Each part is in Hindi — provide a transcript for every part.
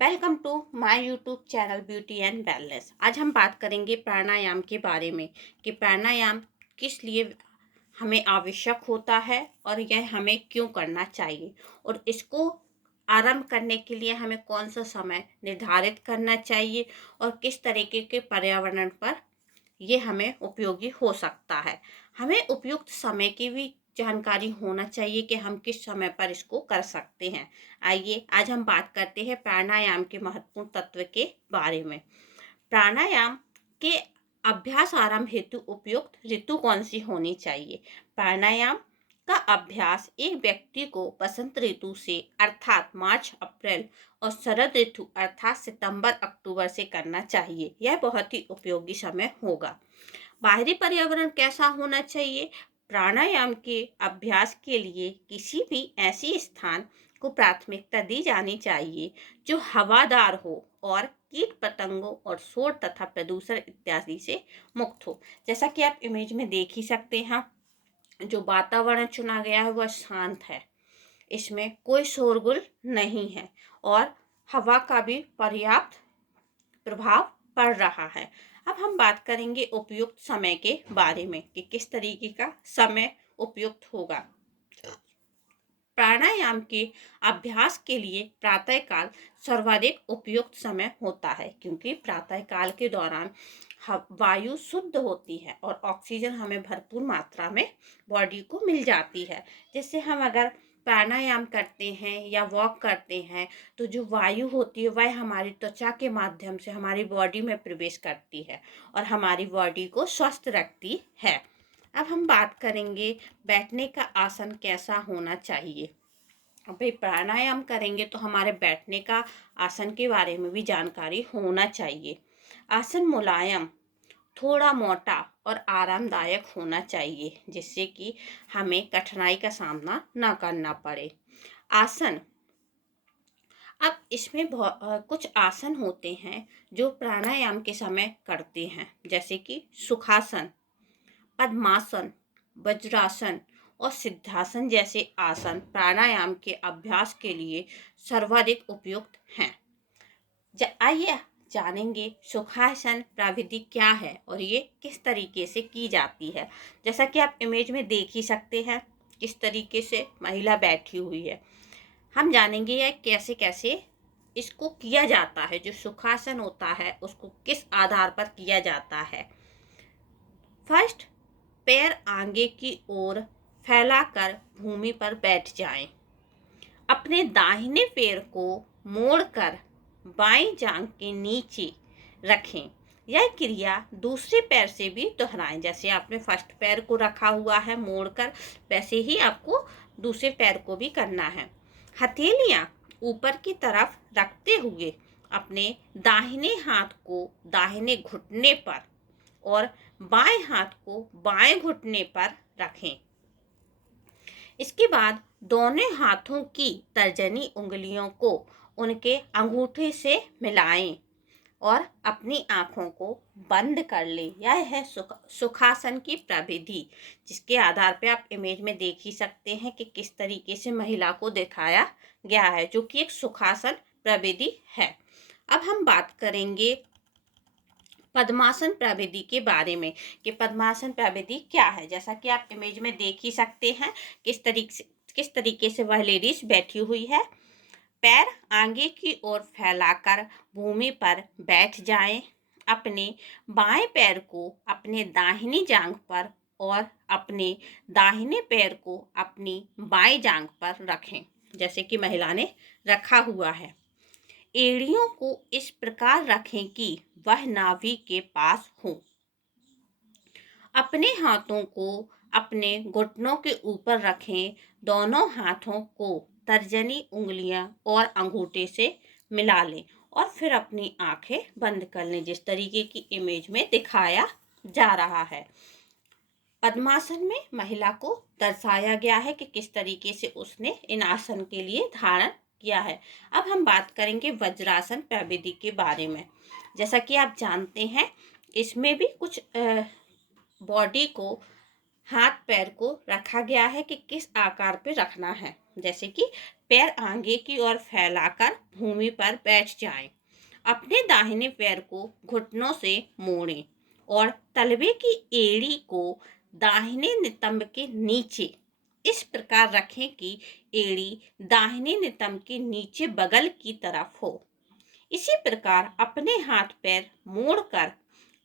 Welcome to my YouTube channel beauty and wellness. आज हम बात करेंगे प्राणायाम के बारे में कि प्राणायाम किस लिए हमें आवश्यक होता है और यह हमें क्यों करना चाहिए, और इसको आरंभ करने के लिए हमें कौन सा समय निर्धारित करना चाहिए और किस तरीके के पर्यावरण पर ये हमें उपयोगी हो सकता है। हमें उपयुक्त समय की भी जानकारी होना चाहिए कि हम किस समय पर इसको कर सकते हैं। आइए आज हम बात करते हैं प्राणायाम के महत्वपूर्ण तत्व के बारे में। प्राणायाम के अभ्यास आरंभ हेतु उपयुक्त ऋतु कौन सी होनी चाहिए? प्राणायाम का अभ्यास एक व्यक्ति को बसंत ऋतु से अर्थात मार्च अप्रैल और शरद ऋतु अर्थात सितंबर अक्टूबर से करना चाहिए। यह बहुत ही उपयोगी समय होगा। बाहरी पर्यावरण कैसा होना चाहिए? प्राणायाम के अभ्यास के लिए किसी भी ऐसी स्थान को प्राथमिकता दी जानी चाहिए जो हवादार हो और कीट पतंगों और शोर तथा प्रदूषण इत्यादि से मुक्त हो। जैसा कि आप इमेज में देख ही सकते हैं, जो वातावरण चुना गया है वह शांत है, इसमें कोई शोरगुल नहीं है और हवा का भी पर्याप्त प्रभाव पड़ रहा है। अब हम बात करेंगे उपयुक्त समय के बारे में कि किस तरीके का समय उपयुक्त होगा। प्राणायाम के अभ्यास के लिए प्रातःकाल सर्वाधिक उपयुक्त समय होता है, क्योंकि प्रातःकाल के दौरान वायु शुद्ध होती है और ऑक्सीजन हमें भरपूर मात्रा में बॉडी को मिल जाती है, जिससे हम अगर प्राणायाम करते हैं या वॉक करते हैं तो जो वायु होती है वह हमारी त्वचा के माध्यम से हमारी बॉडी में प्रवेश करती है और हमारी बॉडी को स्वस्थ रखती है। अब हम बात करेंगे बैठने का आसन कैसा होना चाहिए। अब भाई प्राणायाम करेंगे तो हमारे बैठने का आसन के बारे में भी जानकारी होना चाहिए। आसन मुलायम, थोड़ा मोटा और आरामदायक होना चाहिए, जिससे कि हमें कठिनाई का सामना ना करना पड़े। आसन, अब इसमें कुछ आसन होते हैं जो प्राणायाम के समय करते हैं, जैसे कि सुखासन, पद्मासन, वज्रासन और सिद्धासन जैसे आसन प्राणायाम के अभ्यास के लिए सर्वाधिक उपयुक्त हैं। आइए जानेंगे सुखासन प्रविधि क्या है और ये किस तरीके से की जाती है। जैसा कि आप इमेज में देख ही सकते हैं किस तरीके से महिला बैठी हुई है। हम जानेंगे यह कैसे कैसे इसको किया जाता है। जो सुखासन होता है उसको किस आधार पर किया जाता है। फर्स्ट, पैर आगे की ओर फैलाकर भूमि पर बैठ जाएं। अपने दाहिने पैर को मोड़कर बाईं जांघ के नीचे रखें। यह क्रिया दूसरे पैर से भी दोहराएं। जैसे आपने फर्स्ट पैर को रखा हुआ है मोड़कर, वैसे ही आपको दूसरे पैर को भी करना है। हथेलियां ऊपर की तरफ रखते हुए अपने दाहिने हाथ को दाहिने घुटने पर और बाएं हाथ को बाएं घुटने पर रखें। इसके बाद दोनों हाथों की तर्जनी उंगलियों को उनके अंगूठे से मिलाएं और अपनी आंखों को बंद कर लें। यह है सुखासन की प्रविधि, जिसके आधार पर आप इमेज में देख ही सकते हैं कि किस तरीके से महिला को दिखाया गया है, जो कि एक सुखासन प्रविधि है। अब हम बात करेंगे पद्मासन प्रविधि के बारे में कि पद्मासन प्रविधि क्या है। जैसा कि आप इमेज में देख ही सकते हैं किस तरीके से वह लेडीज बैठी हुई है। पैर आगे की ओर फैलाकर भूमि पर बैठ जाएं। अपने बाएं पैर को अपने दाहिनी जांघ पर और अपने दाहिने पैर को अपनी बाएं जांघ पर रखें, जैसे कि महिला ने रखा हुआ है। एड़ियों को इस प्रकार रखें कि वह नाभि के पास हो। अपने हाथों को अपने घुटनों के ऊपर रखें। दोनों हाथों को तर्जनी उंगलियां और अंगूठे से मिला लें और फिर अपनी आंखें बंद कर लें, जिस तरीके की इमेज में दिखाया जा रहा है। पद्मासन में महिला को दर्शाया गया है कि किस तरीके से उसने इन आसन के लिए धारण किया है। अब हम बात करेंगे वज्रासन प्रविधि के बारे में। जैसा कि आप जानते हैं इसमें भी कुछ बॉडी को हाथ पैर को रखा गया है कि किस आकार पे रखना है। जैसे कि पैर आगे की ओर फैलाकर भूमि पर बैठ जाएं। अपने दाहिने पैर को घुटनों से मोड़ें और तलवे की एड़ी को दाहिने नितंब के नीचे इस प्रकार रखें कि एड़ी दाहिने नितंब के नीचे बगल की तरफ हो। इसी प्रकार अपने हाथ पैर मोड़कर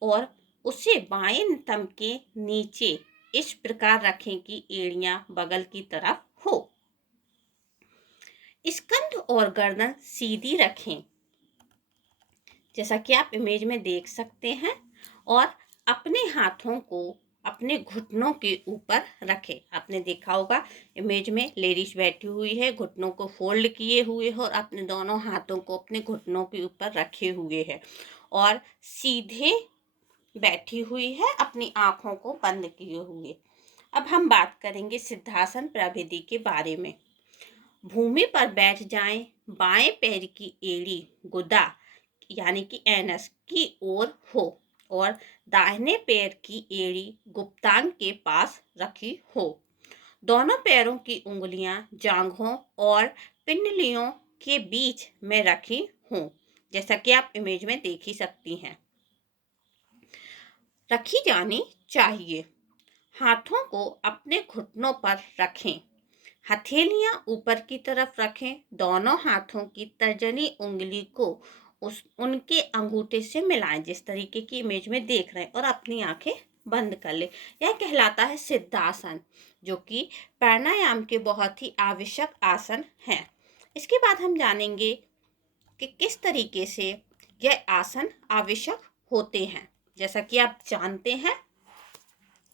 और उसे बाएं नितंब के नीचे इस प्रकार रखें कि एड़ियां बगल की तरफ हो। स्कंध और गर्दन सीधी रखें, जैसा कि आप इमेज में देख सकते हैं, और अपने हाथों को अपने घुटनों के ऊपर रखें। आपने देखा होगा इमेज में लेडीज बैठी हुई है, घुटनों को फोल्ड किए हुए है और अपने दोनों हाथों को अपने घुटनों के ऊपर रखे हुए है और सीधे बैठी हुई है, अपनी आंखों को बंद किए हुए। अब हम बात करेंगे सिद्धासन प्रविधि के बारे में। भूमि पर बैठ जाएं, बाएं पैर की एड़ी गुदा यानी कि एनस की ओर हो और दाहिने पैर की एड़ी गुप्तांग के पास रखी हो। दोनों पैरों की उंगलियां जांघों और पिंडलियों के बीच में रखी हों, जैसा कि आप इमेज में देख ही सकती हैं। रखी जानी चाहिए। हाथों को अपने घुटनों पर रखें, हथेलियां ऊपर की तरफ रखें। दोनों हाथों की तर्जनी उंगली को उनके अंगूठे से मिलाएं, जिस तरीके की इमेज में देख रहे हैं, और अपनी आंखें बंद कर ले। यह कहलाता है सिद्धासन, जो कि प्राणायाम के बहुत ही आवश्यक आसन है। इसके बाद हम जानेंगे कि किस तरीके से यह आसन आवश्यक होते हैं। जैसा कि आप जानते हैं,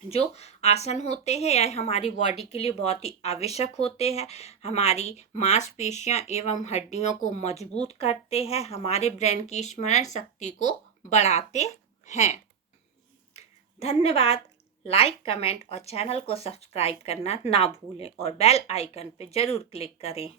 जो आसन होते हैं यह हमारी बॉडी के लिए बहुत ही आवश्यक होते हैं। हमारी मांसपेशियां एवं हड्डियों को मजबूत करते हैं, हमारे ब्रेन की स्मरण शक्ति को बढ़ाते हैं। धन्यवाद। लाइक, कमेंट और चैनल को सब्सक्राइब करना ना भूलें और बेल आइकन पर जरूर क्लिक करें।